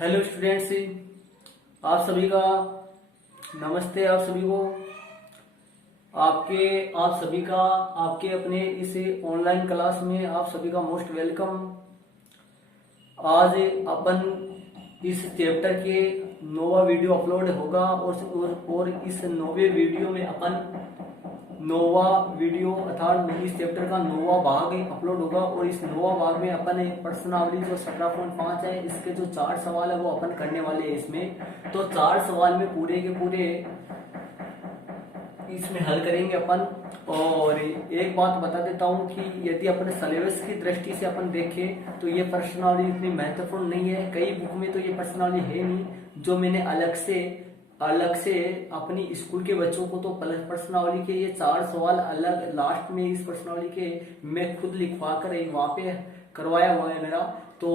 Hello students, आप सभी का नमस्ते। आप सभी को आप सभी का आपके अपने इस ऑनलाइन क्लास में आप सभी का मोस्ट वेलकम। आज अपन इस चैप्टर के नोवा वीडियो अपलोड होगा और इस नोवे वीडियो में अपन नोवा वीडियो अर्थात इस चैप्टर का नोवा भाग अपलोड होगा और इस नोवा भाग में अपन प्रश्नावली जो 17.5 है इसके जो 4 सवाल है वो अपन करने वाले हैं। इसमें तो 4 सवाल में पूरे के पूरे इसमें हल करेंगे अपन। और एक बात बता देता हूं कि यदि अपने सिलेबस की दृष्टि से अपन देखें तो ये प्रश्नावली इतनी महत्वपूर्ण नहीं है। कई बुक में तो ये प्रश्नावली है नहीं, जो मैंने अलग से अपनी स्कूल के बच्चों को तो प्रश्नावली के ये 4 सवाल अलग लास्ट में इस प्रश्नावली के मैं खुद लिखवा कर वहां पे करवाया हुआ है मेरा। तो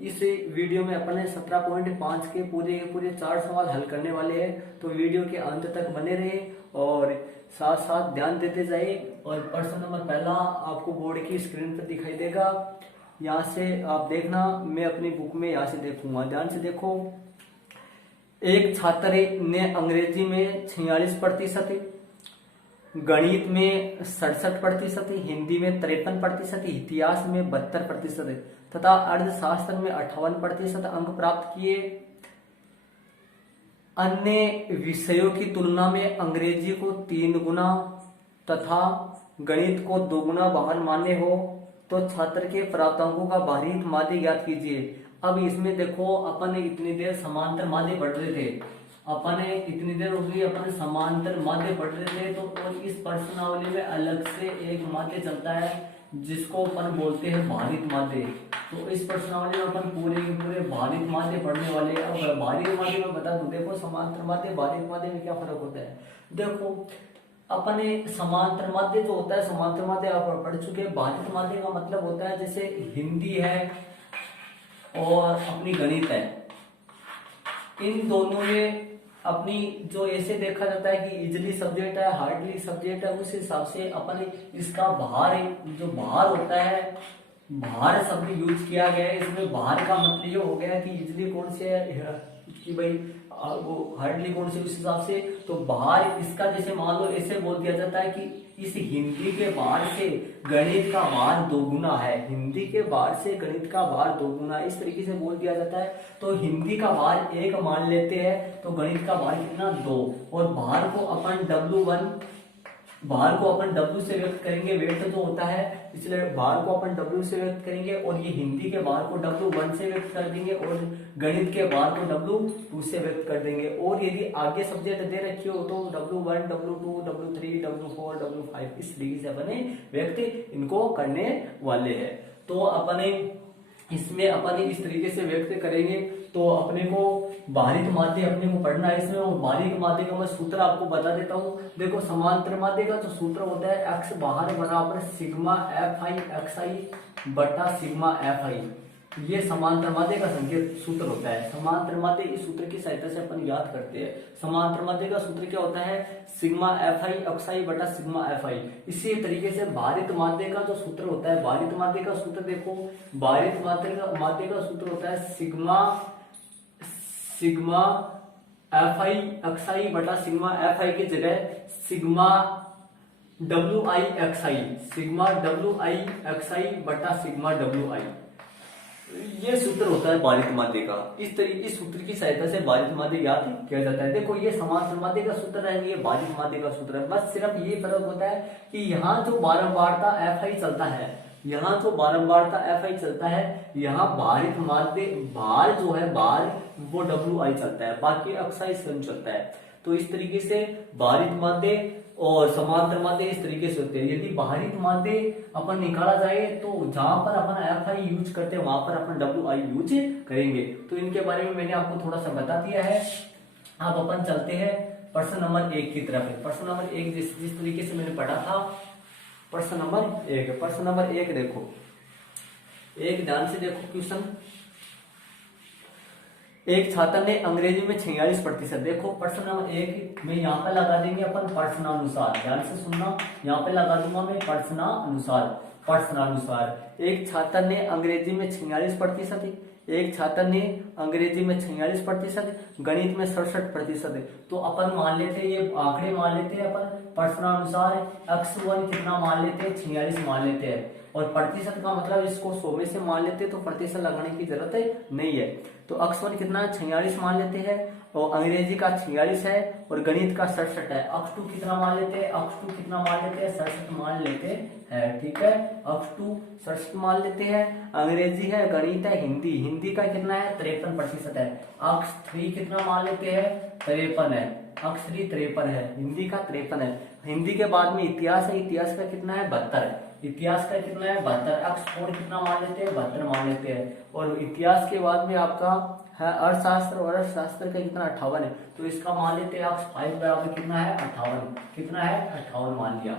इस वीडियो में अपने 17.5 के पूरे 4 सवाल हल करने वाले हैं। तो वीडियो के अंत तक बने रहे और साथ साथ ध्यान देते जाए। और प्रश्न नंबर पहला आपको बोर्ड की स्क्रीन पर दिखाई देगा, यहाँ से आप देखना, मैं अपनी बुक में यहाँ से देखूंगा। ध्यान से देखो। एक छात्र ने अंग्रेजी में 46%, गणित में 67%, हिंदी में 53%, इतिहास में 72% तथा अर्थशास्त्र में 58% अंक प्राप्त किए। अन्य विषयों की तुलना में अंग्रेजी को 3 गुना तथा गणित को 2 गुना बाहर मान्य हो तो छात्र के प्राप्तांकों का बाहरी माध्य ज्ञात कीजिए। अब इसमें देखो, अपन इतनी देर समांतर माध्य पढ़ रहे थे, अपन समांतर माध्य पढ़ रहे थे। तो और इस प्रश्नावली में अलग से एक माध्य चलता है जिसको अपन बोलते हैं भारित माध्य। तो इस प्रश्नावली में अपन पूरे भारित माध्य पढ़ने वाले हैं। अब भारित माध्य में बता दूं, देखो समांतर माध्य भारित माध्य में क्या फर्क होता है। देखो, अपने समांतर माध्य जो होता है, समांतर माध्य आप पढ़ चुके हैं। भारित माध्य का मतलब होता है जैसे हिंदी है और अपनी गणित है, इन दोनों में अपनी जो ऐसे देखा जाता है कि इजली सब्जेक्ट है, हार्डली सब्जेक्ट है, उस हिसाब से अपन इसका भार, जो भार होता है, भार शब्द यूज किया गया है। इसमें भार का मतलब ये हो गया कि इजली कौन से है कि भाई वो हार्डली कौन से, उस हिसाब से। तो भार इसका जैसे मान लो ऐसे बोल दिया जाता है कि इस हिंदी के भार से गणित का भार 2 गुना है, हिंदी के भार से गणित का भार 2 गुना, इस तरीके से बोल दिया जाता है। तो हिंदी का भार 1 मान लेते हैं तो गणित का भार कितना 2। और भार को अपन W से व्यक्त करेंगे, वेट जो होता है, इसलिए भार को अपन W से व्यक्त करेंगे और ये हिंदी के भार को W1 से व्यक्त कर देंगे और गणित के भार को W2 से व्यक्त कर देंगे। और यदि आगे सब्जेक्ट दे रखी हो तो W1, W2, W3, W4, W5 इस तरीके से अपने व्यक्त इनको करने वाले हैं। तो अपने इसमें अपन इस तरीके से व्यक्त करेंगे। तो अपने को भारित माध्य अपने को पढ़ना है इसमें। और भारित माध्य का मैं सूत्र आपको बता देता हूँ। देखो, समांतर माध्य का जो सूत्र होता है, x बाहर बराबर सिग्मा fi xi बटा सिग्मा fi, ये समांतर माध्य का संकेत सूत्र होता है। समांतर माध्य इस सूत्र की सहायता से अपन याद करते हैं। समांतर माध्य का सूत्र क्या होता है, सिग्मा fi xi बटा सिग्मा fi। इसी तरीके से भारित माध्य का जो सूत्र होता है, भारित माध्य का सूत्र देखो, भारित माध्य का सूत्र होता है सिग्मा fi xi बटा सिग्मा fi की जगह सिग्मा wi xi बटा सिग्मा wi, ये सूत्र होता है भारित माध्य का। इस सूत्र की सहायता से भारित माध्य याद किया जाता है। देखो, ये समांतर माध्य का सूत्र है, ये भारित माध्य का सूत्र है। बस सिर्फ ये फर्क होता है कि यहाँ जो बारंबारता fi चलता है, यहाँ भारित माध्य भार जो है, भार वो wi चलता है, बाकी xi स्वयं चलता है। तो इस तरीके से भारित माध्य और समांतर माध्य इस तरीके से होते हैं। यदि भारित माध्य अपन निकाला जाए तो जहां पर अपन fi यूज करते हैं वहां पर अपन wi यूज करेंगे। तो इनके बारे में मैंने आपको थोड़ा सा बता दिया है। अब अपन चलते हैं प्रश्न नंबर 1 की तरफ। प्रश्न नंबर 1 जिस तरीके से मैंने पढ़ा था, प्रश्न नंबर 1 देखो, एक ध्यान से देखो क्वेश्चन। एक छात्र ने अंग्रेजी में 46%, देखो प्रश्न नंबर 1 में यहाँ पे लगा देंगे अपन प्रश्नानुसार। ध्यान से सुनना, यहाँ पे लगा दूंगा मैं प्रश्नानुसार। प्रश्नानुसार एक छात्र ने अंग्रेजी में 46%, एक छात्र ने अंग्रेजी में 46%, गणित में 67%। तो अपन मान लेते हैं, ये आंकड़े मान लेते हैं अपन प्रश्नानुसार x1 कितना मान लेते हैं, 46 मान लेते हैं, और प्रतिशत का मतलब इसको 100 में से मान लेते हैं, तो प्रतिशत लगाने की जरूरत नहीं है। तो x1 कितना है, 46 मान लेते हैं, और अंग्रेजी का 46 है, और गणित का 67 है। x2 कितना मान लेते हैं, x2 कितना मान लेते हैं, 67 मान लेते हैं, ठीक है। x2 67 मान लेते हैं, अंग्रेजी है, गणित है, हिंदी का कितना है, 53% है। x3 कितना मान लेते हैं, 53 है, x3 53 है, हिंदी का 53 है। हिंदी के बाद में इतिहास है, इतिहास का कितना है, 72 है, इतिहास का कितना है, 72। x4 कितना मान लेते हैं, 72 मान लेते हैं, और इतिहास के बाद में आपका है अर्थशास्त्र, और अर्थशास्त्र का कितना 58 है, तो इसका मान लेते हैं x5 बराबर कितना है, 58, कितना है, 58 मान लिया।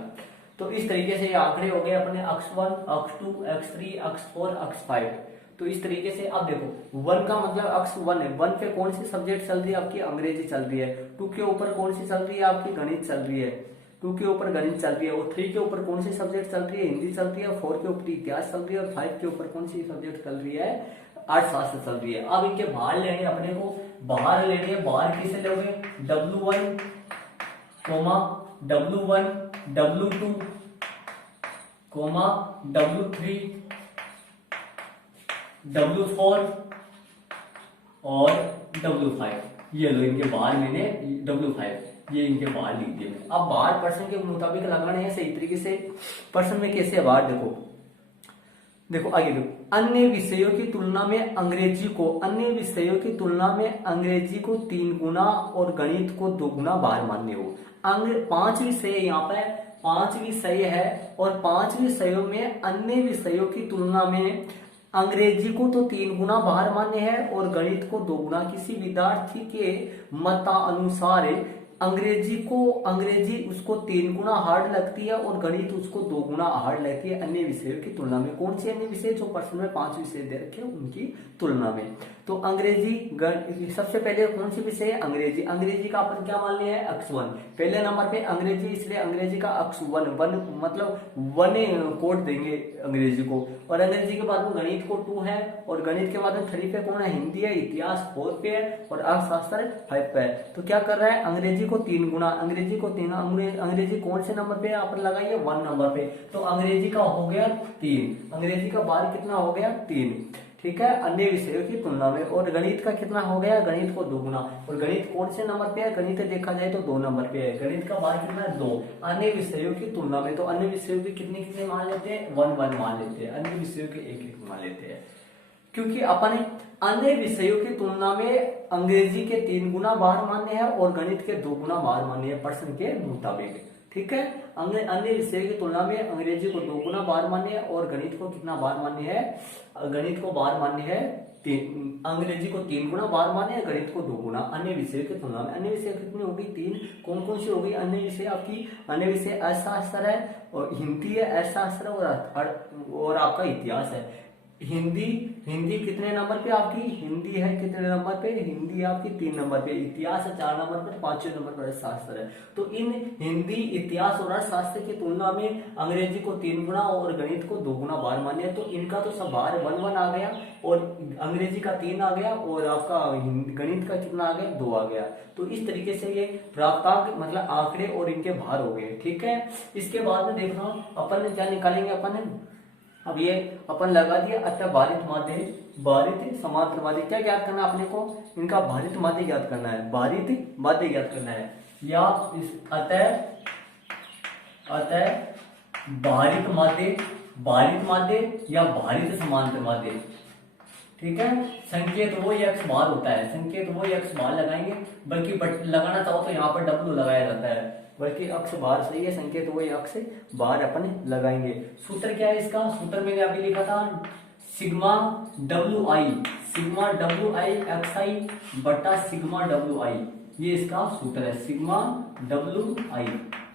तो इस तरीके से ये आंकड़े हो गए अपने x1, x2, x3, x4, x5। तो इस तरीके से अब देखो 1 का मतलब x1 है, 1 पे कौन सी सब्जेक्ट चल रही है आपकी, अंग्रेजी चल रही है। 2 के ऊपर कौन सी चल रही है आपकी, गणित चल रही है, 2 के ऊपर गणित चल रही है, और 3 के ऊपर कौन सी सब्जेक्ट चल रही है, हिंदी चल रही है, 4 के ऊपर इतिहास चल रही है, और 5 के ऊपर कौन सी सब्जेक्ट चल रही है, अर्थशास्त्र चल रही है। अब इनके बाहर लेने अपने को, बाहर लेने, बाहर किसे लोगे, W1, W1, W2, W3, W4 और W5। ये लो इनके बाहर मैंने W5 ये इनके बाहर लिख दिए। अब बाहर प्रश्न के मुताबिक लगाने हैं सही तरीके से। प्रश्न में कैसे बाहर देखो आगे देखो, अन्य विषयों की तुलना में अंग्रेजी को, अन्य विषयों की तुलना में अंग्रेजी को 3 गुना और गणित को 2 गुना बाहर मान्य हो। 5 विषय यहाँ पे 5 विषय है, और 5 विषयों में अन्य विषयों की तुलना में अंग्रेजी को तो 3 गुना बाहर मान्य है, और गणित को 2 गुना। किसी विद्यार्थी के मतानुसार अंग्रेजी उसको 3 गुना हार्ड लगती है, और गणित उसको 2 गुना हार्ड लगती है अन्य विषयों की तुलना में। कौन से अन्य विषय, जो प्रश्न में 5 विषय दे रखे हैं उनकी तुलना में। तो अंग्रेजी सबसे पहले कौन सी विषय है, अंग्रेजी का अपन क्या मान लिया है, x1 पहले नंबर पे अंग्रेजी, इसलिए अंग्रेजी का x1 मतलब 1 कोड देंगे अंग्रेजी को, और अंग्रेजी के बाद में गणित को 2 है, और गणित के बाद में 3 पे कौन है, हिंदी है, इतिहास 4 पे है, और अर्थशास्त्र 5 पे है। तो क्या कर रहा है, अंग्रेजी को 3 गुना, अंग्रेजी कौन से नंबर पे अपन लगाइए, 1 नंबर पे। तो अंग्रेजी का हो गया 3, अंग्रेजी का बार कितना हो गया, 3, ठीक है, अन्य विषयों की तुलना में। और गणित का कितना हो गया, गणित को 2 गुना, और गणित कौन से नंबर पे है, गणित देखा जाए तो 2 नंबर पे है, गणित का बार कितना है, 2, अन्य विषयों की तुलना में। तो अन्य विषयों के कितने मान लेते हैं, 1 मान लेते हैं, अन्य विषयों के 1 मान लेते हैं, क्योंकि अपन अन्य विषयों की तुलना में अंग्रेजी के 3 गुना बाहर मान्य है, और गणित के 2 गुना बाहर मान्य है प्रश्न के मुताबिक, ठीक है। अन्य विषय की तुलना में अंग्रेजी को 2 गुना बाहर मान्य है, और गणित को कितना बाहर मान्य है, गणित को बाहर मान्य है, अंग्रेजी को 3 गुना बाहर मान्य है, गणित को 2 गुना अन्य विषय की तुलना में। अन्य विषय कितनी होगी, 3। कौन कौन सी होगी अन्य विषय आपकी, अन्य विषय अर्थशास्त्र है, और हिंदी है, अर्थशास्त्र और आपका इतिहास है। हिंदी कितने नंबर पे आपकी, हिंदी है कितने नंबर पे, हिंदी आपकी 3 नंबर पे, इतिहास है 4 नंबर पे, 5वें नंबर पर अर्थशास्त्र है। तो इन हिंदी, इतिहास और अर्थशास्त्र की तुलना में अंग्रेजी को 3 गुना और गणित को 2 गुना बाहर मान्य है। तो इनका तो सब बाहर 1 आ गया, और अंग्रेजी का 3 आ गया, और आपका गणित का कितना आ गया, 2 आ गया। तो इस तरीके से ये प्राप्तांक मतलब आंकड़े और इनके भार हो गए, ठीक है। इसके बाद में देखना अपन क्या निकालेंगे, अपन अब ये अपन लगा दिया। अतः भारित माध्य, भारित समांतर माध्य क्या ज्ञात करना है अपने को, इनका भारित माध्य ज्ञात करना है, भारित माध्य ज्ञात करना है, या अतः भारित माध्य या भारित समांतर माध्य, ठीक है। संकेत वो x बार होता है, संकेत वो x बार लगाएंगे, बल्कि लगाना चाहो तो यहाँ पर W लगाया जाता है, बल्कि अक्ष बार सही है, संकेत वही अक्ष बार अपन लगाएंगे। सूत्र क्या है इसका, सूत्र मैंने अभी लिखा था, सिग्मा डब्ल्यू आई xi बटा सिग्मा WI, ये इसका सूत्र है, सिग्मा WI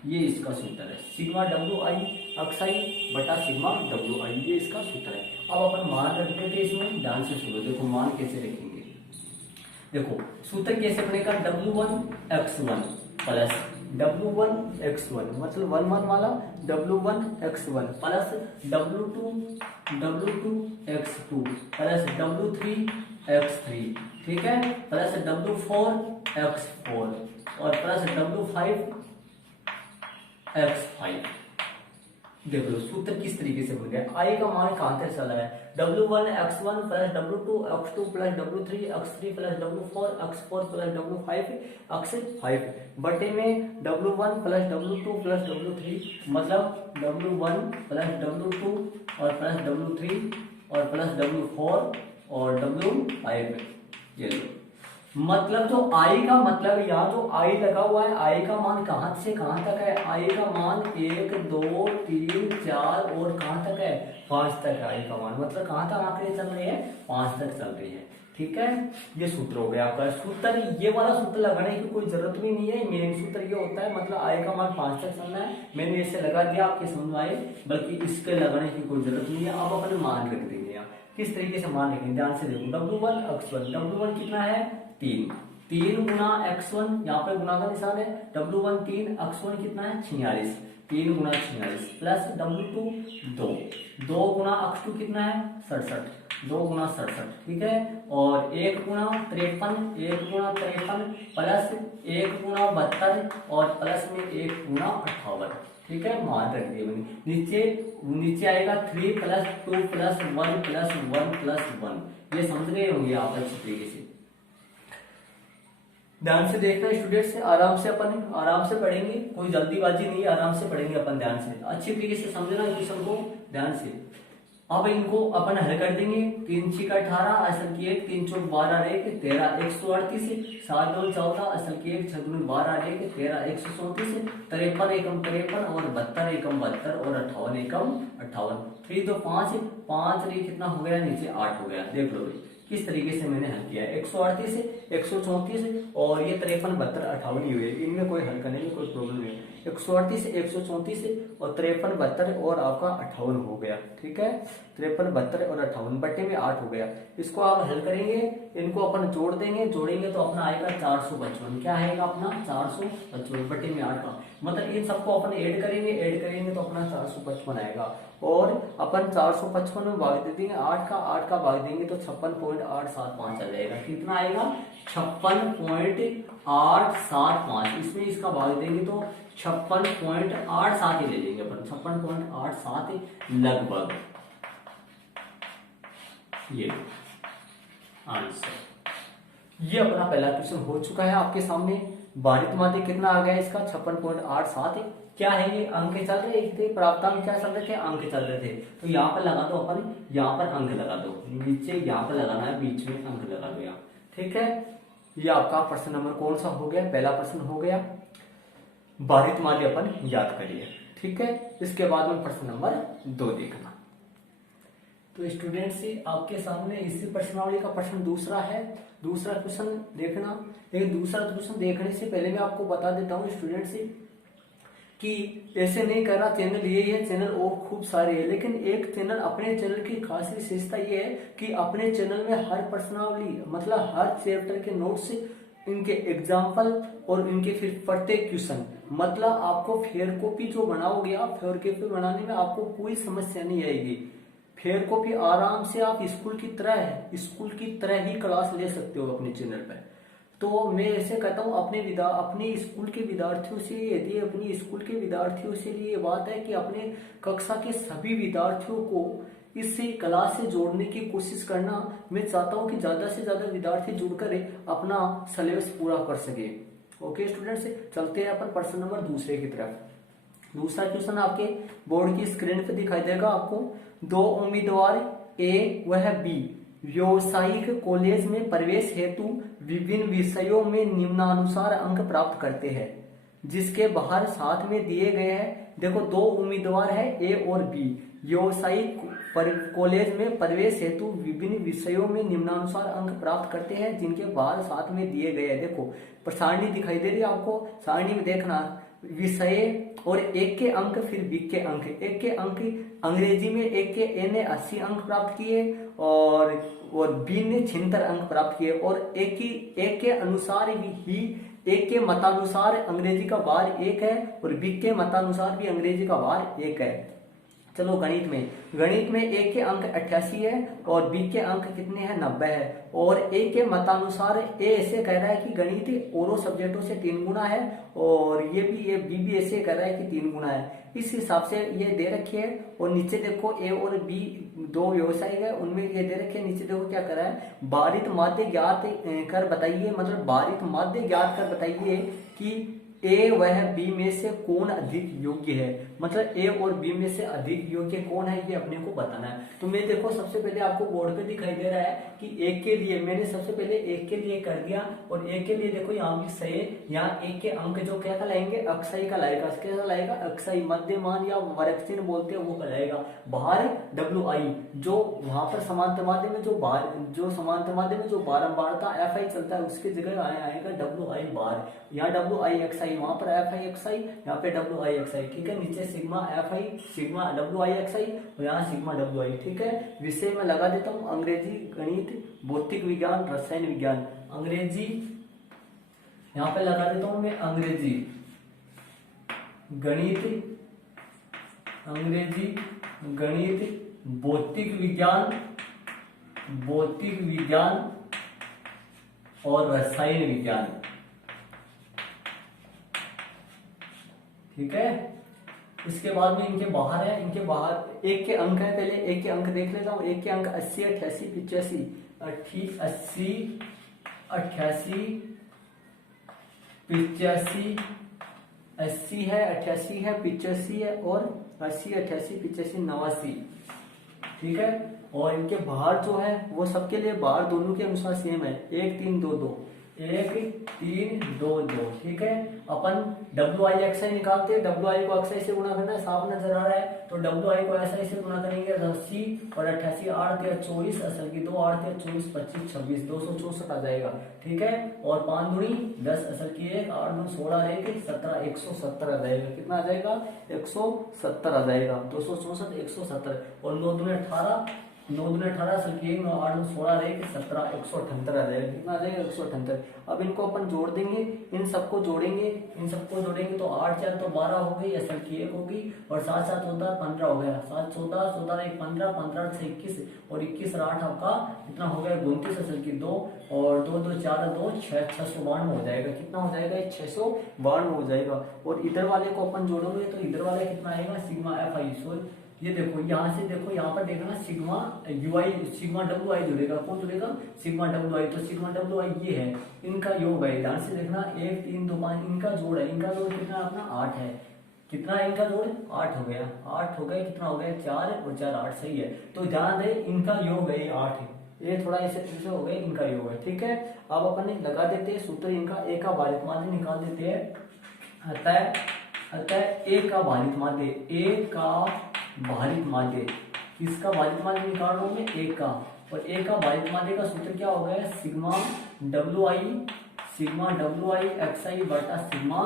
ये इसका सूत्र है, सिग्मा WI xi बटा सिग्मा WI ये इसका सूत्र है। अब अपन मान रख देते हैं इसमें, ध्यान से सुनो, देखो मान कैसे रखेंगे। देखो सूत्र कैसे बनेगा, W1 x1 प्लस W1x1 मतलब 1 1 वाला W1x1 plus W2x2 plus W3x3, ठीक है, प्लस W4x4 और प्लस W5x5। देखो सूत्र किस तरीके से बन गया, आई का मान कहां तक चला है, W1x1 plus W2x2 plus W3x3 plus W4x4 plus W5x5 बटे में W1 plus W2 plus W3 मतलब W1 प्लस W2 और प्लस W3 और प्लस W4 और W5। ये लो मतलब जो आई का मतलब यहाँ जो आई लगा हुआ है, आई का मान कहां से कहां तक है, आई का मान 1 2 3 4 और कहां तक है 5 तक है आई का मान, मतलब कहां तक आंकड़े चल रहे हैं 5 तक चल रही है, ठीक है। ये सूत्र हो गया आपका। सूत्र ये वाला सूत्र लगाने की कोई जरूरत भी नहीं है, मेन सूत्र ये होता है मतलब आई का मान 5 तक चलना है, मैंने ऐसे लगा दिया आपके समझ में आए, बल्कि इसके लगाने की कोई जरूरत नहीं है। आप अपने मान रख देंगे यहाँ, किस तरीके से मान लिखेंगे ध्यान से देखो, W1 कितना है 3 गुना x1, यहाँ पे गुना का निशान है, W1 3 x1 कितना है 46, 3 गुना 46 प्लस W2 2 गुना x2 कितना है 67, 2 गुना 67, ठीक है, और 1 गुना 53 प्लस 1 गुना 72 और प्लस में 1 गुना 58, ठीक है, मान रख दिए मैंने। नीचे आएगा 3 प्लस 2 प्लस 1 प्लस 1 प्लस 1, ये समझ गए होंगे आप अच्छी तरीके से। ध्यान से देखना स्टूडेंट्स, आराम से अपन आराम से पढ़ेंगे, कोई जल्दीबाजी नहीं है, आराम से पढ़ेंगे अपन, ध्यान से अच्छी तरीके से समझना क्वेश्चन को ध्यान से। अब इनको अपन हल कर देंगे, 3 6 18 असल की 1, 3 4 12 रहे 13 138, 7 2 14 असल की 1 6 2 12 रहे 13 134, 53 एकम 53 और 72 एकम 72 और 58 एकम 58, 3 2 5 5 रही कितना हो गया नीचे 8 हो गया। देख लो भाई किस तरीके से मैंने हल किया है, 138 134 और ये 53 72 58 ही हुए, इनमें कोई हल करने में कोई प्रॉब्लम नहीं है। 138 134 और 53 72 और आपका 58 हो गया, ठीक है, 53 72 और 58 बट्टे में 8 हो गया। इसको आप हल करेंगे, इनको अपन जोड़ देंगे, जोड़ेंगे तो अपना आएगा 455, क्या आएगा अपना 455 बट्टे में 8 का, मतलब इन सबको अपन ऐड करेंगे तो अपना 455 आएगा, और अपन 455 में भाग दे देंगे 8 का भाग देंगे तो 56.875 आ जाएगा, कितना आएगा 56.875, इसमें इसका भाग देंगे तो 56.87 ही ले लेंगे अपन, 56.87 लगभग, ये आंसर। ये अपना पहला क्वेश्चन हो चुका है आपके सामने। भारित माध्य कितना आ गया इसका 56.87, क्या है ये अंक चल रहे थे, प्राप्तांक क्या चल रहे थे अंक चल रहे थे, तो यहाँ पर लगा दो अपन, यहाँ पर अंक लगा दो, नीचे यहाँ पर लगाना है, बीच में अंक लगा दो यहाँ, ठीक है। ये आपका प्रश्न नंबर कौन सा हो गया, पहला प्रश्न हो गया, भारित माध्य अपन याद करिए, ठीक है। इसके बाद में प्रश्न नंबर 2 देखना। तो स्टूडेंट्स आपके सामने इसी प्रश्नावली का प्रश्न दूसरा है, दूसरा क्वेश्चन देखना। लेकिन दूसरा क्वेश्चन देखने से पहले मैं आपको बता देता हूँ स्टूडेंट्स कि ऐसे नहीं करना, चैनल ये है, चैनल और खूब सारे हैं, लेकिन एक चैनल, अपने चैनल की खास विशेषता ये है कि अपने चैनल में हर प्रश्नावली मतलब हर चैप्टर के नोट्स, इनके एग्जाम्पल और इनके फिर प्रत्येक क्वेश्चन, मतलब आपको फेयर कॉपी जो बनाओगे आप, फेयर कॉपी बनाने में आपको कोई समस्या नहीं आएगी। फेयर कॉपी आराम से आप स्कूल की तरह ही क्लास ले सकते हो अपने चैनल पे। तो मैं ऐसे कहता हूँ अपने स्कूल के विद्यार्थियों से, यदि अपनी स्कूल के विद्यार्थियों से लिए बात है कि अपने कक्षा के सभी विद्यार्थियों को इस क्लास से जोड़ने की कोशिश करना। मैं चाहता हूँ कि ज्यादा से ज्यादा विद्यार्थी जुड़कर अपना सिलेबस पूरा कर सके। ओके स्टूडेंट्स, चलते हैं अपन प्रश्न नंबर दूसरे की तरफ। दूसरा क्वेश्चन आपके बोर्ड की स्क्रीन पे दिखाई देगा आपको। 2 उम्मीदवार ए व बी व्यावसायिक कॉलेज में प्रवेश हेतु विभिन्न विषयों में निम्नानुसार अंक प्राप्त करते हैं, जिसके बाहर साथ में दिए गए हैं। देखो 2 उम्मीदवार है ए और बी, व्यावसायिक कॉलेज में प्रवेश हेतु विभिन्न विषयों में निम्नानुसार अंक प्राप्त करते हैं, जिनके बाहर साथ में दिए गए हैं। देखो सारणी दिखाई दे रही है आपको, सारणी में देखना विषय और एक के अंक, फिर बी के अंक। एक के अंक अंग्रेजी में एक के ए ने 80 अंक प्राप्त किए और और बी ने 76 अंक प्राप्त किए और ए के अनुसार ही ए के मतानुसार अंग्रेजी का भार 1 है और बी के मतानुसार भी अंग्रेजी का भार 1 है। चलो गणित में ए के अंक 88 है और बी के अंक कितने हैं 90 है और ए के मतानुसार ए ऐसे कह रहा है कि गणित औरों सब्जेक्टों से 3 गुना है और ये बी भी ऐसे कह रहा है कि 3 गुना है। इस हिसाब से ये दे रखी है और नीचे देखो ए और बी दो व्यवसायिक है उनमें ये दे रखे है। नीचे देखो क्या कर रहा है, भारित माध्य ज्ञात कर बताइए, मतलब भारित माध्य ज्ञात कर बताइए कि ए वह बी में से कौन अधिक योग्य है, मतलब ए और बी में से अधिक योग्य कौन है ये अपने को बताना है। तो मैं देखो सबसे पहले आपको बोर्ड पे दिखाई दे रहा है कि एक के लिए मैंने सबसे पहले एक के लिए कर दिया और एक के लिए देखो यहाँ भी सही है, यहाँ एक के अंक जो क्या कहलाएंगे अक्षय कहलाएगा, क्या कहलाएगा अक्षय, मध्यमान या वर्गचिन्ह बोलते हैं वो कहलाएगा। भार डब्ल्यू आई जो वहां पर समांतर माध्य में जो समांतर माध्य में जो बारंबारता एफ आई चलता है उसकी जगह आएगा डब्ल्यू आई बार, यहाँ डब्ल्यू आई एक्स आई, वहां पर एफ आई एक्स आई, यहाँ पे डब्ल्यू आई एक्स आई, ठीक है। नीचे सिग्मा एफ आई, सिग्मा डब्ल्यू आई एक्स आई और यहाँ सिग्मा डब्ल्यू आई, ठीक है। विषय में लगा देता हूँ अंग्रेजी, गणित, भौतिक विज्ञान, रसायन विज्ञान। अंग्रेजी यहाँ पे लगा देता हूँ मैं अंग्रेजी, गणित, अंग्रेजी गणित, भौतिक विज्ञान और रसायन विज्ञान, ठीक है। इसके बाद में इनके बाहर है, इनके बाहर एक के अंक है, पहले एक के अंक देख लेता हूँ। एक के अंक 80, 88, 85, 80, 88, 85, 80 है, 88 है, 85 है और 80, 88, 85, 89, ठीक है। और इनके बाहर जो है वो सबके लिए बाहर दोनों के अनुसार सेम है, 1 3 2 2, 1 3 2 2, ठीक है। अपन डब्ल्यू आई एक्स आई निकालते हैं, डब्ल्यू आई को एक्स आई से गुणा करना है, साफ नजर आ रहा है तो डब्ल्यू आई को एस आई से गुणा करेंगे, 80 और 88, 8 3 24, असल की 2, 8 3 24, 25 26, 264 आ जाएगा, ठीक है। और 5 दूनी 10, असल की 1, 8 2 16, 1 17, 170 आ जाएगा। कितना आ जाएगा 170 आ जाएगा, 264 170 और 9 दूनी 18, 9 दूनी 18, असल की 1, 9 8 2 16, 1 17, 178 आ जाएगा। कितना आ जाएगा 178। अब इनको अपन जोड़ देंगे, इन सबको जोड़ेंगे तो 8 4 तो 12 हो गई, असल की 1 होगी और 7 7 14 15 हो गया, 7 14 14 1 15, 15 से 21 और 21 और 8 आपका कितना हो गया 29, असल की 2 और 2 2 4 2 6 692 हो जाएगा। कितना हो जाएगा 692 हो जाएगा। और इधर वाले को अपन जोड़ोगे तो इधर वाले कितना आएगा सिग्मा एफ आई, सो ये देखो यहाँ से देखो यहाँ पर देखना सिग्मा यू आई, सिग्मा डब्ल्यू आई जुड़ेगा, कौन जुड़ेगा सिग्मा डब्ल्यू आई, तो सिग्मा डब्ल्यू आई ये है, इनका योग है, ध्यान से देखना 1 3 2 5 इनका जोड़ है, इनका जोड़ कितना अपना 8 है, कितना इनका जोड़ 8 हो गया, 8 हो गया, कितना हो गया 4 और 4 8, सही है। तो ध्यान दे इनका योग है 8 है, ये थोड़ा ऐसे पीछे हो गए, इनका योग है, ठीक है। अब अपन लगा देते हैं सूत्र इनका, ए का भारित माध्य निकाल देते हैं। अतः ए का भारित माध्य, ए का भारित माध्य, किसका भारित माध्य निकाल रहा हूं मैं ए का, और ए का भारित माध्य का सूत्र क्या हो गया सिग्मा डब्ल्यू आई एक्स आई बटा सिग्मा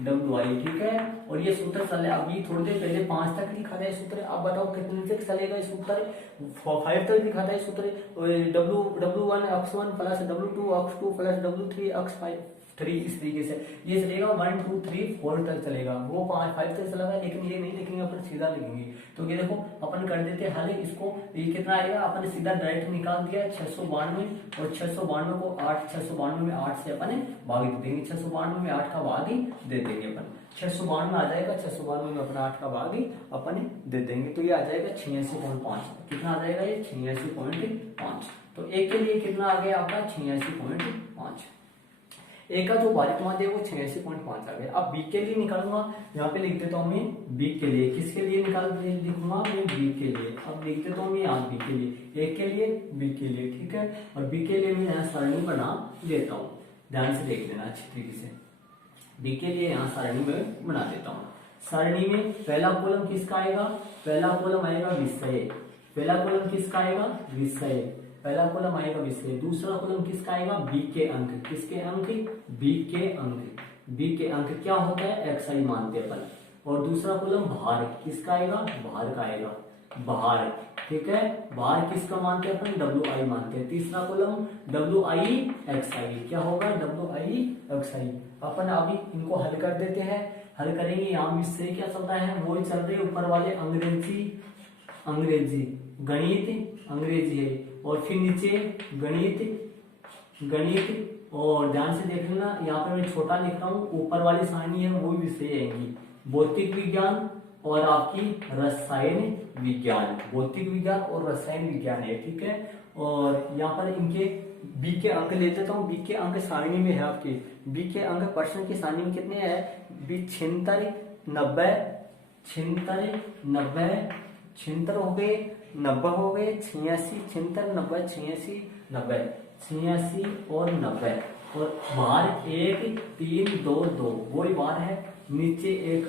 डब्ल्यू आई, ठीक है। और ये सूत्र चले अभी थोड़ी देर पहले 5 तक लिखा था ये सूत्र, अब बताओ कितने तक चलेगा ये सूत्र, 5 तक लिखा था ये सूत्र, W1 x1 plus W2 x2 plus W3 x5 3, इस तरीके से ये चलेगा 1 2 3 4 तक चलेगा, वो 5 तक चलेगा, लेकिन ये नहीं लिखेंगे अपन सीधा लिखेंगे। तो ये देखो अपन कर देते हैं हल, इसको ये कितना आएगा अपन सीधा डायरेक्ट निकाल दिया 692 और 692 को 8, 692 में 8 से अपन भाग दे देंगे, 692 में 8 का भाग ही दे देंगे अपन, 692 आ जाएगा, 692 में अपना 8 का भाग ही अपन दे देंगे, तो ये आ जाएगा 86.5। कितना आ जाएगा ये 86.5। तो एक के लिए कितना आ गया आपका 86.5, ए का जो भारित माध्य है वो 86.5 आ गया। अब बी के लिए निकालूंगा, यहाँ पे लिख देता हूँ मैं बी के लिए, किसके लिए लिखूंगा मैं बी के लिए, अब लिख देता हूँ मैं यहाँ बी के लिए, ए के लिए बी के लिए, ठीक है। और बी के लिए मैं यहाँ सारणी बना लेता हूँ, ध्यान से देख लेना अच्छी तरीके से, बी के लिए यहाँ सारणी में बना देता हूँ। सारणी में पहला कॉलम किसका आएगा, पहला कॉलम आएगा विषय, पहला कॉलम किसका आएगा विषय, पहला कॉलम आएगा विषय, दूसरा कॉलम किसका आएगा बी के अंक, किसके अंक बी के अंक, बी के अंक क्या होता है एक्स आई मानते अपन, और दूसरा कॉलम भार, किसका आएगा भार का आएगा, भार, ठीक है। भार किसका मानते हैं अपन, डब्ल्यू आई मानते हैं। तीसरा कॉलम डब्ल्यू आई एक्स आई, क्या होगा डब्ल्यू आई एक्स आई। अपन अभी इनको हल कर देते हैं, हल करेंगे। यहाँ विषय क्या चल रहा है, वही चल रही है ऊपर वाले, अंग्रेजी गणित अंग्रेजी है, और फिर नीचे गणित और ध्यान से देख लेना, यहाँ पे मैं छोटा लिख रहा हूँ, ऊपर वाली सारणी है वही विषय आएंगी, भौतिक विज्ञान और आपकी रसायन विज्ञान, भौतिक विज्ञान और रसायन विज्ञान है, ठीक है। और यहाँ पर इनके बी के अंक ले लेता हूँ। बी के अंक सारणी में है आपके, बी के अंक प्रश्न की सारणी में कितने हैं, बी 76 90 76 हो गए, 90 हो गए, 86 76 90 86 90 86 और 90, और बार 1 3 2 2 वही बार है। नीचे एक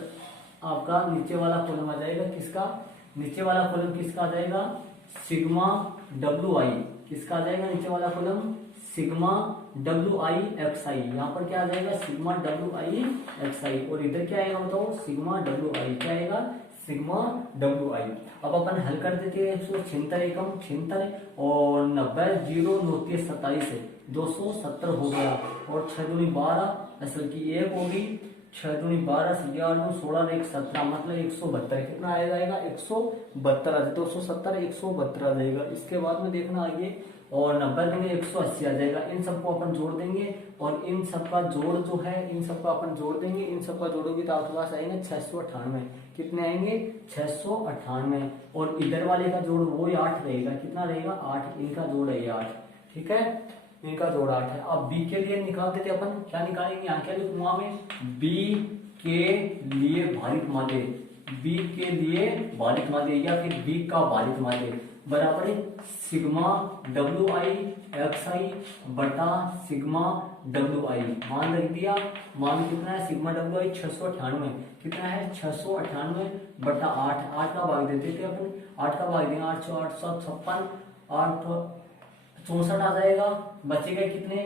आपका नीचे वाला कॉलम आ जाएगा, किसका नीचे वाला कॉलम किसका आ जाएगा, सिग्मा डब्ल्यू आई, किसका आ जाएगा नीचे वाला कॉलम, सिग्मा डब्ल्यू आई एक्स आई। यहाँ पर क्या आ जाएगा, सिग्मा डब्ल्यू आई एक्स आई, और इधर क्या आएगा बताओ, सिग्मा डब्ल्यू आई, क्या आएगा, सिग्मा डब्ल्यू आई। अब अपन हल कर देते हैं, 176 एकम 76 और 90 0 9 27 है, 270 हो गया, और 6 दूनी 12 असल की 1 होगी, 6 दूनी 12 16 16 1 17 मतलब 172, कितना आ जाएगा 172 आ जाएगा, 270 172 आ जाएगा। इसके बाद में देखना आगे, और 90 देंगे 180 आ जाएगा। इन सबको अपन जोड़ देंगे, और इन सबका जोड़ जो है, इन सबका अपन जोड़ देंगे, इन सबका जोड़ोगे तो आपके पास आएंगे 698, कितने आएंगे 698, और इधर वाले का जोड़ वो 8 रहेगा, कितना रहेगा 8, इनका जोड़ है 8, ठीक है, इनका जोड़ 8 है। अब बी के लिए निकाल देते अपन, क्या निकालेंगे, यहाँ क्या लिखूंगा मैं, बी के लिए भारित माध्य, बी के लिए भारित माध्य या फिर बी का भारित माध्य बराबर है सिग्मा डब्ल्यू आई एक्स आई बटा सिग्मा डब्ल्यू आई। मान रख दिया, मान कितना है, सिग्मा डब्ल्यू आई 698, कितना है 698 बटा 8, 8 का भाग देते थे अपन, 8 का भाग देंगे, 8 8 7 56 8 64 आ जाएगा, बचेगा कितने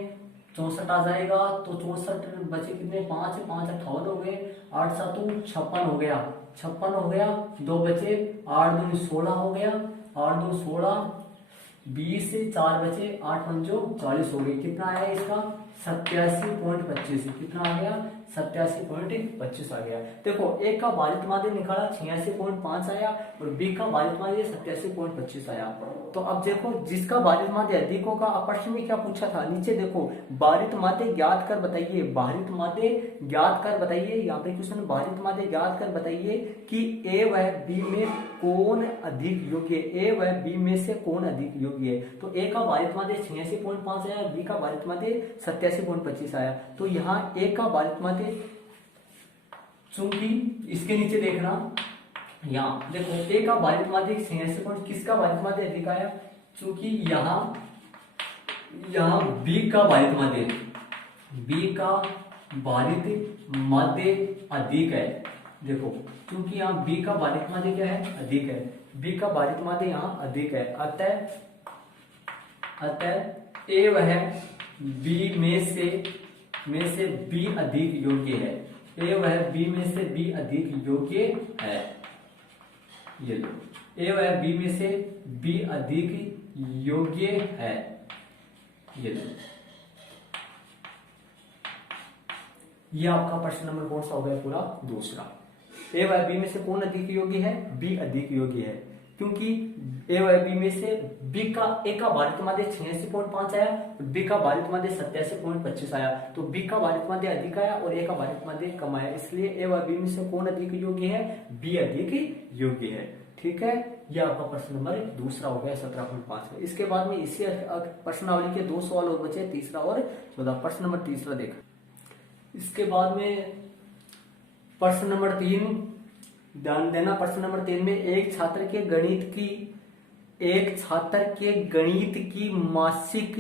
64 आ जाएगा, तो 64 बचे कितने 5 5 58 हो गए, 8 7 56 हो गया, 56 हो गया, 2 बचे, 8 2 16 हो गया, 8 2 16 20 4 बचे, 8 5 40 हो गई, कितना आया इसका 87.25, कितना आ गया 87.25 आ गया। देखो एक का भारित माध्य निकाला 86.5 आया, और बी का भारित माध्य 87.25 आया। तो अब देखो जिसका भारित माध्य अधिक होगा, प्रश्न में क्या पूछा था, नीचे देखो भारित माध्य ज्ञात कर बताइए, भारित माध्य ज्ञात कर बताइए, यहाँ पे क्वेश्चन भारित माध्य ज्ञात कर बताइए कि ए व बी में कौन अधिक योग्य है, ए व बी में से कौन अधिक योग्य है। तो ए का भारित माध्य 86.5 आया, बी का भारित माध्य 87.25 आया। तो यहाँ ए का भारित माध्य, चूंकि इसके नीचे देखना, यहाँ देखो ए का भारित माध्य 86, किसका भारित माध्य अधिक आया, चूंकि यहाँ बी का भारित माध्य, बी का भारित माध्य अधिक है। देखो क्योंकि यहाँ बी का भारित माध्य क्या है, अधिक है, बी का भारित माध्य यहाँ अधिक है, अतः ए वह बी में से बी अधिक योग्य है, ए वह बी में से बी अधिक योग्य है। ये लो, ए वह बी में से बी अधिक योग्य है, ये लो। ये आपका प्रश्न नंबर कौन सा हो गया, पूरा दूसरा। ए व बी में से कौन अधिक योग्य है, बी अधिक योग्य है, क्योंकि ए व बी में से बी का ए का भारित माध्य 86.5 आया, बी का भारित माध्य 87.25 आया, तो बी का भारित माध्य अधिक आया और ए का भारित माध्य कम आया, इसलिए ए व बी में से कौन अधिक योग्य है, बी अधिक योग्य है। ठीक है, यह आपका प्रश्न नंबर दूसरा हो गया 17.5 का। इसके बाद में इसी प्रश्नावली के 2 सवाल और बचे, तीसरा और 14। प्रश्न नंबर तीसरा देखा, इसके बाद में प्रश्न नंबर 3 ध्यान देना। प्रश्न नंबर 3 में एक छात्र के गणित की मासिक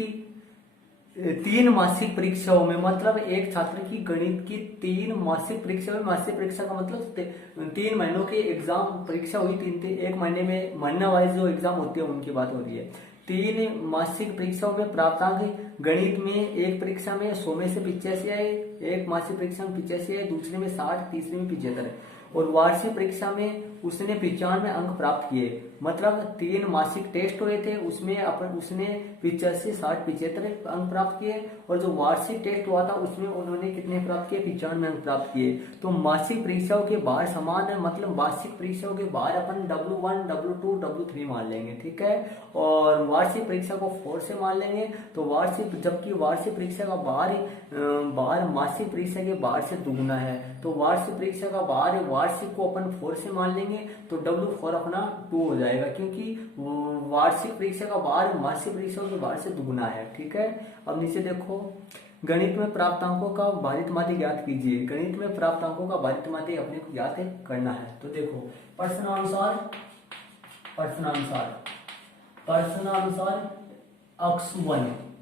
3 मासिक परीक्षाओं में, मतलब एक छात्र की गणित की 3 मासिक परीक्षा में, मासिक परीक्षा का मतलब 3 महीनों की एग्जाम परीक्षा हुई, 3 एक महीने में, महीना वाइज जो एग्जाम होते हैं उनकी बात हो रही है। 3 मासिक परीक्षाओं में प्राप्तांक गणित में एक परीक्षा में 100 में से 85 आए, एक मासिक परीक्षा में 85 है, दूसरे में 60, तीसरे में 75 है, और वार्षिक परीक्षा में उसने 95 अंक प्राप्त किए। मतलब 3 मासिक टेस्ट हुए थे, उसमें उसने 85, 60, 75 अंक प्राप्त किए, और जो वार्षिक टेस्ट हुआ था उसमें उन्होंने कितने प्राप्त किए, 95 अंक प्राप्त किए। तो मासिक परीक्षाओं के बार समान है, मतलब वार्षिक परीक्षाओं के बार अपन W1, W2, W3 मान लेंगे, ठीक है। और वार्षिक परीक्षा को 4 से मान लेंगे। तो वार्षिक, जबकि वार्षिक परीक्षा का बार मासिक परीक्षा के बार से दुगुना है, तो वार्षिक परीक्षा का बार वार्षिक को अपन 4 से मान लेंगे, तो W4 अपना 2 हो जाएगा, क्योंकि वार्षिक परीक्षा का बार मासिक परीक्षा के बार से दुगुना है, ठीक है। अब नीचे देखो, गणित में प्राप्त अंकों का भारित माध्य ज्ञात कीजिए। गणित में प्राप्त अंकों का भारित माध्य अपने को ज्ञात करना है। तो देखो, प्रश्नानुसार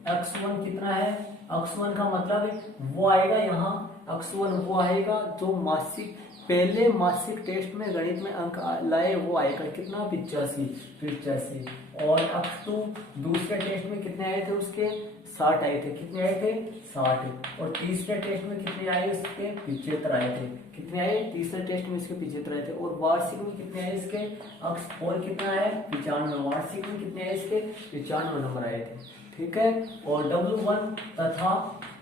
x1 कितना है, x1 का मतलब वो आएगा यहाँ, x1 वो आएगा जो मासिक, पहले मासिक टेस्ट में गणित में अंक लाए, वो आएगा कितना, 85। और x2 दूसरे टेस्ट में कितने आए थे उसके, 60 आए थे। कितने आए थे, 60। और तीसरे टेस्ट में कितने आए इसके, 75 आए थे। कितने आए, तीसरे टेस्ट में इसके 75 आए थे। और वार्षिक में कितने आए इसके, x4 कितना है, 95। वार्षिक में कितने आए इसके, 95 नंबर आए थे, ठीक है। और W1 तथा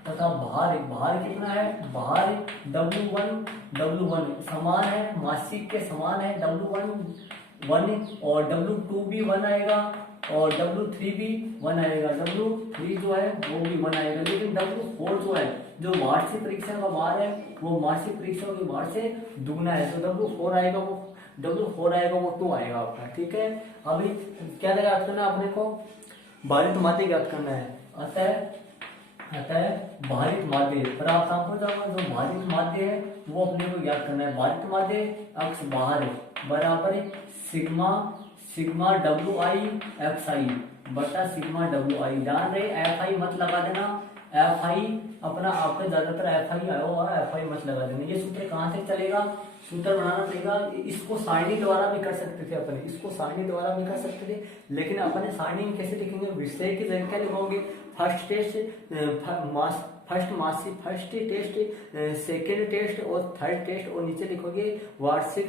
भार कितना है, भार W1 समान है, मासिक के समान है। W1 1 और W2 भी 1 आएगा, और W3 भी 1 आएगा। W3 जो है वो भी 1 आएगा, लेकिन W4 जो है, जो वार्षिक परीक्षा का बार है, वो मासिक परीक्षा के बार से दुगना है। तो W4 आएगा वो 2 आएगा आपका, ठीक है। अभी क्या ज्ञात करना है अपने को, भारित माध्य ज्ञात करना है। अतः भारित माध्य प्राप्त अंकों का जो भारित माध्य है वो अपने को ज्ञात करना है। भारित माध्य अक्ष बाहर बराबर सिग्मा WI XI बटा सिग्मा WI। ध्यान रहे FI मत लगा देना, FI अपना आपका ज्यादातर FI आया हुआ, FI मत लगा देना। ये सूत्र कहाँ से चलेगा, सूत्र बनाना पड़ेगा। इसको सारणी द्वारा भी कर सकते थे अपन, लेकिन अपन सारणी में कैसे लिखेंगे, विषय की संख्या लिखोगे, फर्स्ट टेस्ट, सेकेंड टेस्ट और थर्ड टेस्ट, और नीचे लिखोगे वार्षिक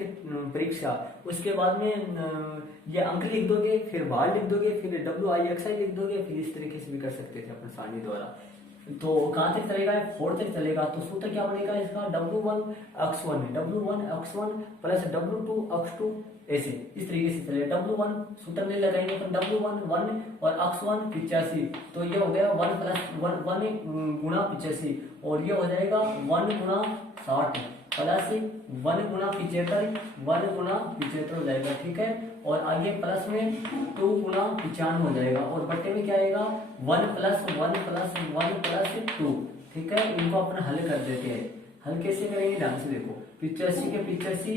परीक्षा। उसके बाद में ये अंक लिख दोगे, फिर भार लिख दोगे, फिर WI XI लिख दोगे, फिर इस तरीके से भी कर सकते थे अपन सारणी द्वारा। तो कहां तक चलेगा, 4 तक चलेगा। तो सूत्र क्या बनेगा इसका, W1 x1 plus W2 x2, ऐसे इस तरीके से चलेगा। W1 सूत्र नहीं लगाएंगे तो W1 1 और x1 85, तो ये हो गया 1 गुणा 85, और ये हो जाएगा 1 गुणा 60 प्लस 1 गुणा 75 हो जाएगा, ठीक है। और आगे प्लस में 2 गुणा 95 हो जाएगा, और बट्टे में क्या आएगा 1 प्लस 2, ठीक है। इनको अपना हल कर देते हैं। हल कैसे करेंगे, ध्यान से देखो, 85 के 85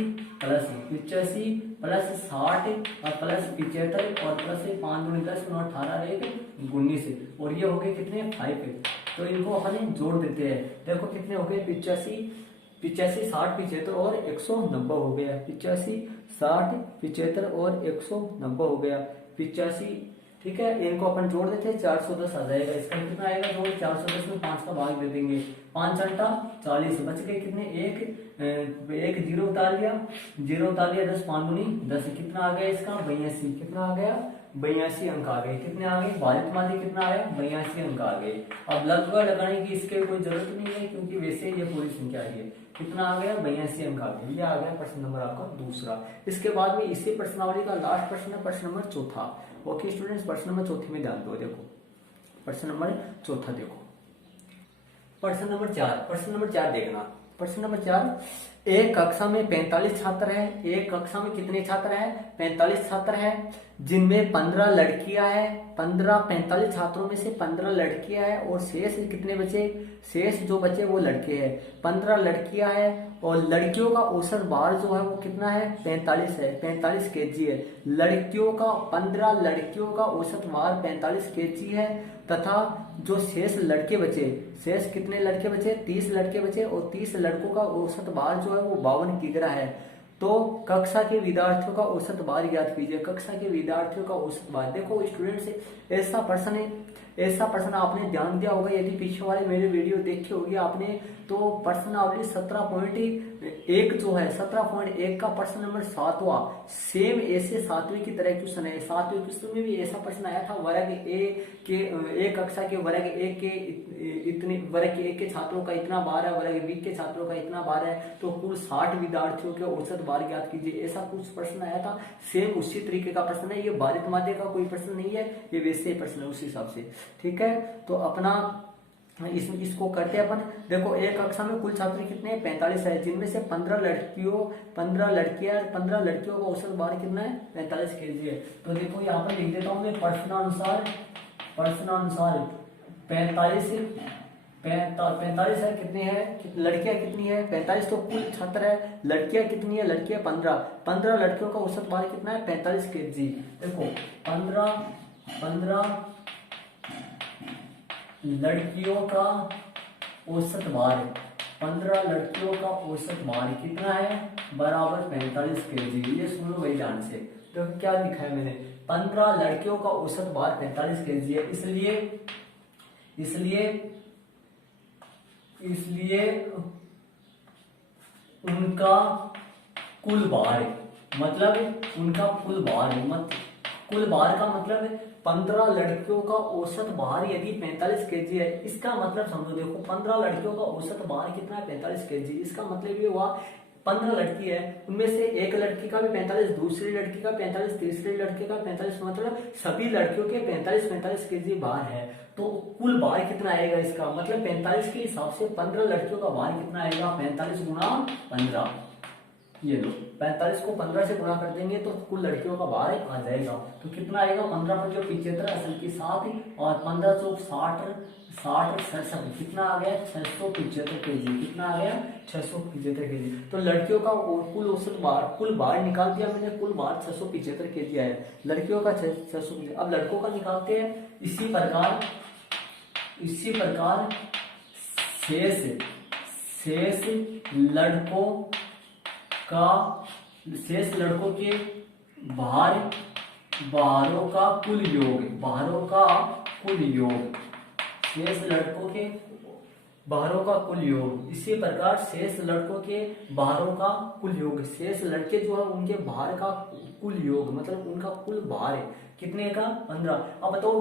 प्लस 60 और प्लस 75 और प्लस 5 गुणे 10 18 19, और ये हो गए कितने 5। तो इनको अपन जोड़ देते हैं। देखो कितने हो गए, 85 60 75 और 190 हो गया। 85 60 75 और 190 हो गया 85, ठीक है। इनको अपन जोड़ देते हैं, 410 आ जाएगा। इसका कितना आएगा, जोड़ 410 में 5 का भाग दे देंगे, 5 अंटा 40, बच गए कितने, एक जीरो उतार लिया, 10 5 दूनी 10, कितना आ गया इसका 82। कितना आ गया 82 अंक आ गए। कितने आ गए, भारित माध्य कितना आया, 82 अंक आ गए। अब लगभग लगाने की इसके कोई जरूरत नहीं है, क्योंकि वैसे ये पूरी संख्या है। कितना आ गया, 82 अंक आ गए। ये आ गया प्रश्न नंबर आपका दूसरा। इसके बाद में इसी प्रश्नावली का लास्ट प्रश्न है, प्रश्न नंबर चौथा। ओके स्टूडेंट्स, प्रश्न नंबर चौथे में ध्यान दो। देखो प्रश्न नंबर चौथा, देखो प्रश्न नंबर 4 देखना। प्रश्न नंबर 4, एक कक्षा में 45 छात्र है। एक कक्षा में कितने छात्र हैं, 45 छात्र हैं, जिनमें 15 लड़कियां हैं। 45 छात्रों में से 15 लड़कियां हैं, और शेष कितने बचे, शेष जो बचे वो लड़के हैं। 15 लड़कियां हैं, और लड़कियों का औसत भार जो है वो कितना है, 45 है, 45 kg है। 15 लड़कियों का औसत भार 45 kg है, तथा जो शेष लड़के बचे, शेष कितने लड़के बचे, 30 लड़के बचे, और 30 लड़कों का औसत भार जो है वो 52 किग्रा है। तो कक्षा के विद्यार्थियों का औसत भार ज्ञात कीजिए। कक्षा के विद्यार्थियों का औसत भार। देखो स्टूडेंट्स, ऐसा प्रश्न है ऐसा प्रश्न आपने ध्यान दिया होगा, यदि पीछे वाले मेरे वीडियो देखे होगी आपने, तो प्रश्नावली 17.1 जो है 17.1 का प्रश्न नंबर 7वां सेम ऐसे 7वीं की तरह क्वेश्चन है। 7वें क्वेश्चन में भी ऐसा प्रश्न आया था, वर्ग ए के एक कक्षा के वर्ग ए के इतने वर्ग ए के छात्रों का इतना भार है, वर्ग बी के छात्रों का इतना भार है, तो कुल 60 विद्यार्थियों के औसत भार ज्ञात कीजिए। ऐसा कुछ प्रश्न आया था, सेम उसी तरीके का प्रश्न है। ये भारित माध्य का कोई प्रश्न नहीं है, ये वैसे ही प्रश्न है उस हिसाब से। ठीक है, तो अपना इसको करते हैं अपन। देखो एक कक्षा में कुल छात्र कितने हैं, 45 है, जिनमें से 15 लड़कियों 15 लड़कियां 15 लड़कियों का औसत भार कितना है, 45 kg है। तो देखो यहाँ पर लिख देता हूँ मैं प्रश्नानुसार 45 है, कितने हैं लड़कियां कितनी है 45, तो कुल छात्र है, लड़कियां कितनी है, लड़कियां 15 लड़कियों का औसत भार कितना है 45 kg। देखो 15 लड़कियों का औसत भार, 15 लड़कियों का औसत भार कितना है, बराबर 45 kg। ये सुनो भाई ध्यान से, तो क्या लिखा है मैंने, 15 लड़कियों का औसत भार 45 kg है, इसलिए उनका कुल भार, मतलब उनका कुल भार कुल भार का मतलब 15 लड़कियों का औसत भार यदि 45 kg है, इसका मतलब समझो, देखो 15 लड़कियों का औसत भार कितना है 45 kg। इसका मतलब ये हुआ 15 लड़की है, उनमें से एक लड़की का भी 45, दूसरी लड़की का 45, तीसरी लड़की का 45, मतलब सभी लड़कियों के 45 kg भार है। तो कुल भार कितना आएगा इसका मतलब 45 के हिसाब से 15 लड़कियों का भार कितना आएगा, 45 गुना 15। ये लो 45 को 15 से गुणा कर देंगे तो कुल लड़कियों का भार आ जाएगा। तो कितना आएगा, 15 पर जो 75 असल की 7 और 15 चौक 60 कितना आ गया 675 kg। कितना आ गया 675 kg। तो लड़कियों का कुल औसत भार, कुल भार निकाल दिया मैंने, कुल भार 675 kg है, लड़कियों का 600। अब लड़कों का निकालते हैं। इसी प्रकार शेष लड़कों के भारों का कुल योग, शेष लड़कों के भारों का कुल योग। इसी प्रकार शेष लड़कों के भारों का कुल योग, शेष लड़के जो है उनके भार का कुल योग, मतलब उनका कुल भार है कितने का 15। अब बताओ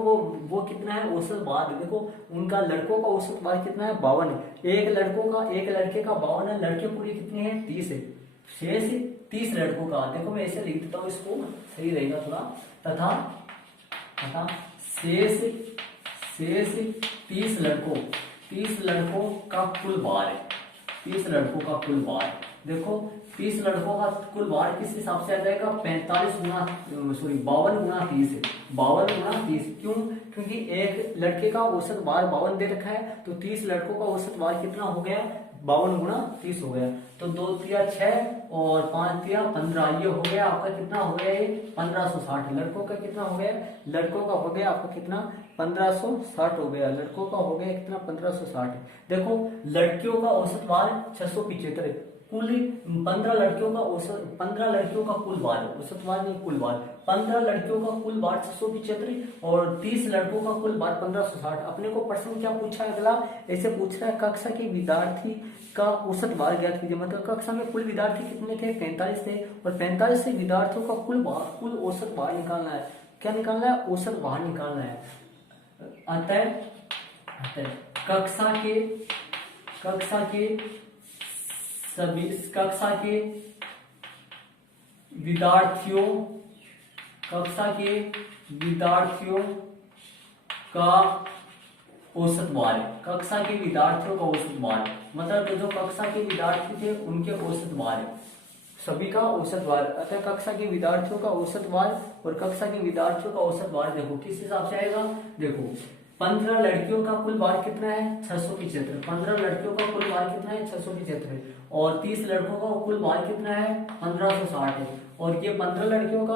वो कितना है औसत भार, देखो उनका लड़कों का औसत भार कितना है 52 है, एक लड़के का 52 है, लड़के पूरे कितने हैं 30 है, शेष 30 लड़कों का। देखो मैं ऐसे लिख देता हूँ, इसको सही रहेगा थोड़ा, तथा शेष 30 लड़कों का कुल भार है, 30 लड़कों का कुल भार। देखो 30 लड़कों का कुल भार किस हिसाब से आ जाएगा, 52 गुना 30 है, 52 गुना 30। क्यों, क्योंकि एक लड़के का औसत भार 52 दे रखा है, तो 30 लड़कों का औसत भार कितना हो गया 52 गुना 30 हो गया। तो 2 तिया 6 और 5 तिया 15, ये हो गया आपका कितना हो गया ये 1560। लड़कों का कितना हो गया, लड़कों का हो गया आपका कितना 1560 हो गया, लड़कों का हो गया कितना 1560। देखो लड़कियों का औसत भार 675, कुल 15 लड़कियों का औसत, 15 लड़कियों का कुल भार, औसत भार नहीं कुल भार, 15 लड़कियों का कुल भार 675 और 30 लड़कों का कुल भार 1560। अपने को प्रश्न क्या पूछा है, अगला ऐसे पूछ रहा है कक्षा के विद्यार्थी का औसत भार ज्ञात कीजिए। मतलब कक्षा में कुल विद्यार्थी कितने थे 45 थे, और 45 से विद्यार्थियों का कुल औसत भार निकालना है। क्या निकालना है, औसत भार निकालना है। अतः कक्षा के विद्यार्थियों का औसत भार, कक्षा के विद्यार्थियों का औसत भार, मतलब जो कक्षा के विद्यार्थी थे उनके औसत भार, सभी का औसत भार। अतः कक्षा के विद्यार्थियों का औसत भार और कक्षा के विद्यार्थियों का औसत भार देखो किस हिसाब से आएगा। देखो 15 लड़कियों का कुल भार कितना है 675, 15 लड़कियों का कुल भार कितना है 675, और 30 लड़कों का कुल भार कितना है 1560 है, और ये 15 लड़कियों का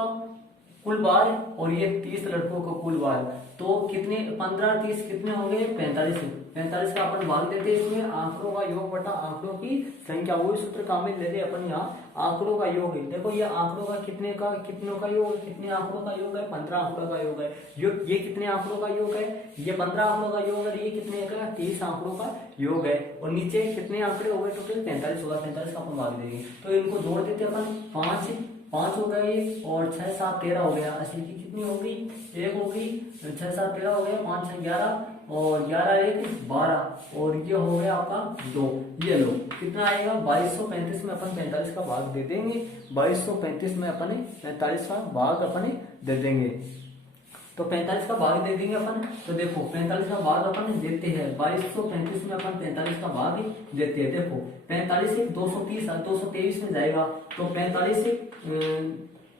कुल भार और ये 30 लड़कों का कुल भार तो कितने 15 30 कितने हो गए 45। 45 का अपन भाग देते हैं इसमें आंकड़ों का योग बटा आंकड़ों की संख्या, वही सूत्र काम में लेते अपन यहाँ आंकड़ों का योग है। देखो ये आंकड़ों का कितनों का योग है, कितने आंकड़ों का योग है 15 आंकड़ों का योग है। ये कितने आंकड़ों का योग है, ये 15 आंकड़ों का योग है। ये कितने का 30 आंकड़ों का योग है। और नीचे कितने आंकड़े हो गए टोटल 45 होगा, 45 का अपन भाग देंगे। तो इनको जोड़ देते अपन 5 हो गए और 6 7 13 हो गया। 80 की कितनी होगी 1 होगी, 6 7 13 हो गया, 5 6 11 और 11 1 12 और ये हो गया आपका 2। ये लो कितना आएगा 2235 में अपन 45 का भाग दे देंगे। 2235 में अपन 45 का भाग अपन दे देंगे। तो 45 का भाग दे देंगे अपन। तो देखो 45 का भाग अपन देते हैं 2235 में अपन 45 का भाग देते हैं। देखो 45 1 230 223 में जाएगा। तो 45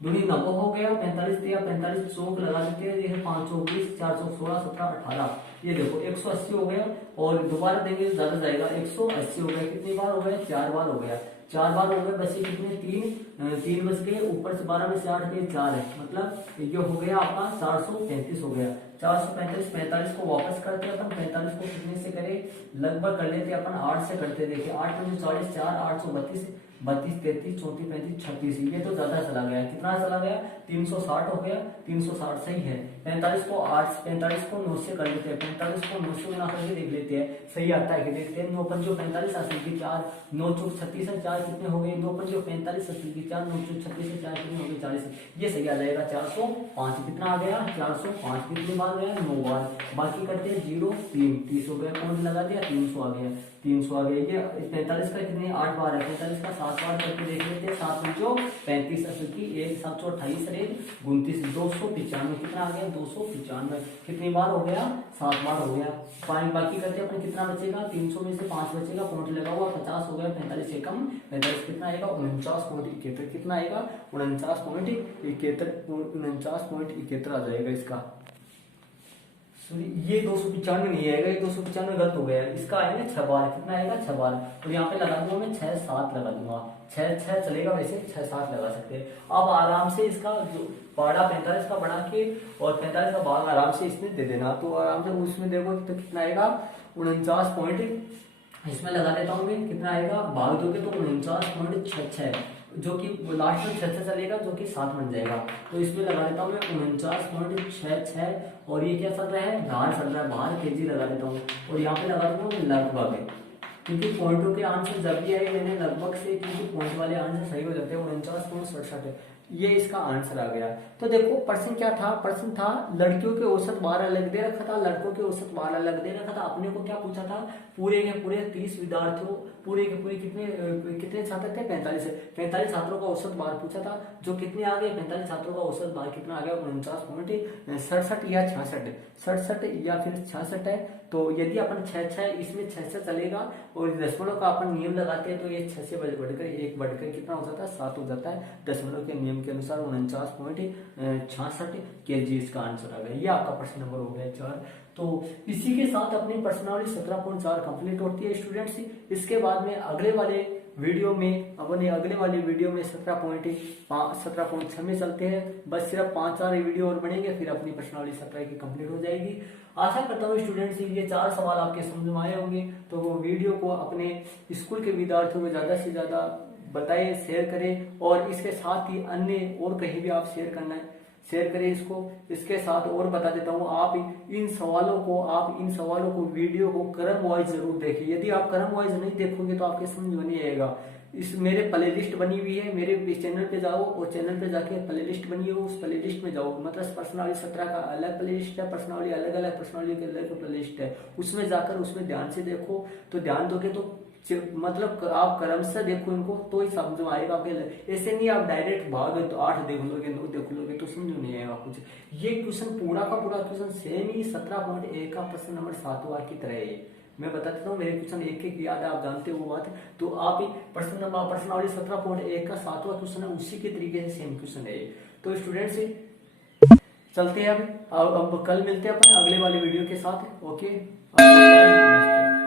दूनी 90 हो गया, 45 दिया 45 चौक लगा देते हैं। ये 5 चौक 20 4 चौक 16 17 18। ये देखो 180 हो गया और दोबारा देंगे ज्यादा जाएगा 180 हो गया। कितनी बार हो गया 4 बार हो गया। 4 बार हो गए, बचे कितने 3 बच गए। ऊपर से 12 में से 8 गए 4 है, मतलब ये हो गया आपका 435 हो गया। 435 45 को वापस करते अपन। 45 को कितने से करें लगभग कर लेते अपन 8 से करते। देखिए 8 में 40 4 832 32 33 34 35 36। ये तो ज्यादा चला गया, कितना चला गया 360 हो गया। 360 सही है। 45 को 9 से कर लेते हैं। 45 को 9 से गुना करके देख लेते हैं सही आता है कि देखते हैं। 9 पंजो 45 80 की 4 9 चौक 36 है 4 कितने हो गए 2 पंजो 45 80 की 4 9 चौक 36 है 4 कितने हो गए 40। ये सही आ जाएगा 405। कितना आ गया 405। कितनी बार गया 9 बार। बाकी करते हैं 0 3 30 हो गया। पॉइंट लगा दिया 300 आ गया। 300 आ गया। ये 45 का कितने 8 बार है। 45 का 7 बार करके देख लेते हैं। 7 पंचो 35 80 की 1 7 28 29 295। कितना आ गया 295। कितनी बार हो गया 7 बार हो गया। बाकी करते हैं अपन कितना बचेगा 300 में से 5 बचेगा। पॉइंट लगा हुआ 50 हो गया। 45 से कम 45 कितना आएगा 49.71। कितना आएगा 49.71 आ जाएगा इसका। ये 295 नहीं आएगा, ये 295 गलत हो गया। इसका आएगा 6 बार। कितना आएगा 6 बार। और यहाँ पे लगा दूंगा मैं 6 7 लगा दूंगा। 6 6 चलेगा, वैसे 6 7 लगा सकते हैं। अब आराम से इसका जो पाड़ा 45 का बना के और 45 का भाग आराम से इसमें दे देना। तो आराम से उसमें देखो तो कितना आएगा 49 पॉइंट। इसमें लगा देता हूँ मैं कितना आएगा भाग दोगे तो 49.66 जो कि लास्ट में 6 चलेगा जो कि 7 बन जाएगा। तो इसमें लगा देता हूँ मैं 49.66 और ये क्या चल रहा है भार चल रहा है। भार केजी लगा देता हूँ और यहाँ पे लगा दूंगा लगभग है, क्योंकि पॉइंटों के आंसर जब भी आए मैंने लगभग से, क्योंकि पॉइंट वाले आंसर सही हो जाते हैं। 49.67 ये इसका आंसर आ गया। तो देखो प्रश्न क्या था, प्रश्न था लड़कियों के औसत 12 अलग दे रखा था, लड़कों के औसत 12 अलग दे रखा था। अपने को क्या पूछा था पूरे के पूरे 30 विद्यार्थियों पूरे के पूरे कितने छात्र थे 45 छात्रों का औसत बार पूछा था। जो कितने आ गए 45 छात्रों का औसत बार कितना आ गया 49.67 या 66 या फिर 66 है। तो यदि अपन 6 इसमें 6 चलेगा और दशमलव का अपन नियम लगाते हैं तो ये 6 से बढ़कर 1 बढ़कर कितना हो जाता है 7 हो जाता है। दशमलव के नियम के अनुसार 49.66 kg इसका आंसर आ गया। ये आपका प्रश्न नंबर हो गया 4। तो इसी के साथ अपनी प्रश्नावली 17.4 कंप्लीट होती है स्टूडेंट्स। इसके बाद में अगले वाले वीडियो में 17.6 में चलते हैं। बस सिर्फ 5-4 वीडियो और बनेंगे, फिर अपनी प्रश्नावली 17 की कंप्लीट हो जाएगी। आशा करता हूँ स्टूडेंट्स ये 4 सवाल आपके समझ में आए होंगे। तो वो वीडियो को अपने स्कूल के विद्यार्थियों को ज्यादा से ज्यादा बताइए, शेयर करें और इसके साथ ही अन्य और कहीं भी आप शेयर करना है शेयर करें इसको। इसके साथ और बता देता हूँ आप इन सवालों को वीडियो को क्रम वाइज जरूर देखिए। यदि आप क्रम वाइज नहीं देखोगे तो आपके समझ में नहीं आएगा। इस मेरे प्लेलिस्ट बनी हुई है, मेरे चैनल पे जाओ और चैनल पे जाके प्लेलिस्ट बनी हो उस प्लेलिस्ट में जाओ। मतलब पर्सनावली 17 का अलग प्लेलिस्ट है, पर्सनावली अलग पर्सनावली के अलग प्लेलिस्ट है। उसमें जाकर उसमें ध्यान से देखो, तो ध्यान दोगे तो मतलब आप क्रम से देखो इनको तो ही समझ में आएगा आपके। ऐसे नहीं आप डायरेक्ट भाग तो 8 देख लोगे 9 देख लोगे तो समझ में नहीं आएगा कुछ। ये क्वेश्चन पूरा का पूरा क्वेश्चन सेम ही 17.1 का प्रश्न नंबर 7 वार की तरह है। मैं बता देता हूँ मेरे क्वेश्चन एक याद है, आप जानते हो वो बात। तो आप प्रश्न नंबर प्रश्नावली 17.1 का 7वां क्वेश्चन है उसी के तरीके से सेम क्वेश्चन है। तो स्टूडेंट्स चलते हैं अब कल मिलते हैं अपन अगले वाले वीडियो के साथ। ओके।